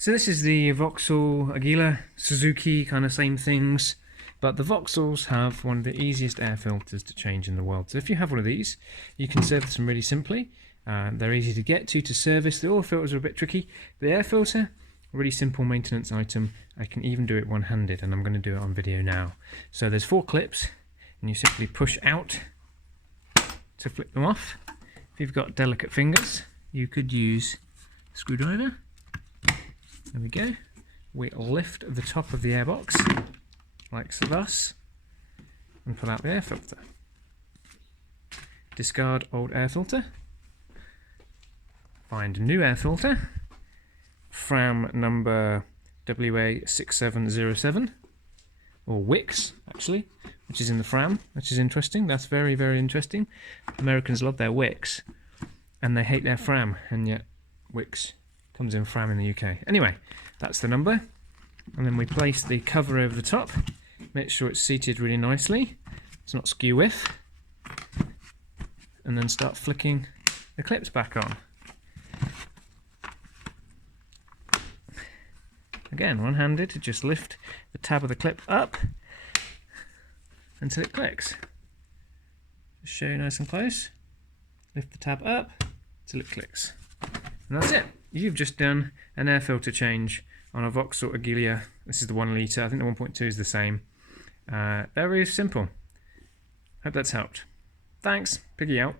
So this is the Vauxhall Agila, Suzuki, kind of same things, but the Vauxhalls have one of the easiest air filters to change in the world. So if you have one of these, you can service them really simply. They're easy to get to service. The oil filters are a bit tricky. The air filter, a really simple maintenance item. I can even do it one-handed, and I'm going to do it on video now. So there's 4 clips, and you simply push out to flip them off. If you've got delicate fingers, you could use a screwdriver. There we go. We lift the top of the airbox, like thus, and pull out the air filter. Discard old air filter. Find a new air filter. Fram number WA6707, or Wix, actually, which is in the Fram, which is interesting. That's very, very interesting. Americans love their Wix, and they hate their Fram, and yet Wix comes in Fram in the UK. Anyway, that's the number, and then we place the cover over the top. Make sure it's seated really nicely, it's not skew whiff, and then start flicking the clips back on. Again, one-handed, to just lift the tab of the clip up until it clicks. Just show you nice and close. Lift the tab up till it clicks. And that's it. You've just done an air filter change on a Vauxhall Agila. This is the 1 litre. I think the 1.2 is the same. Very simple. Hope that's helped. Thanks. Piggy out.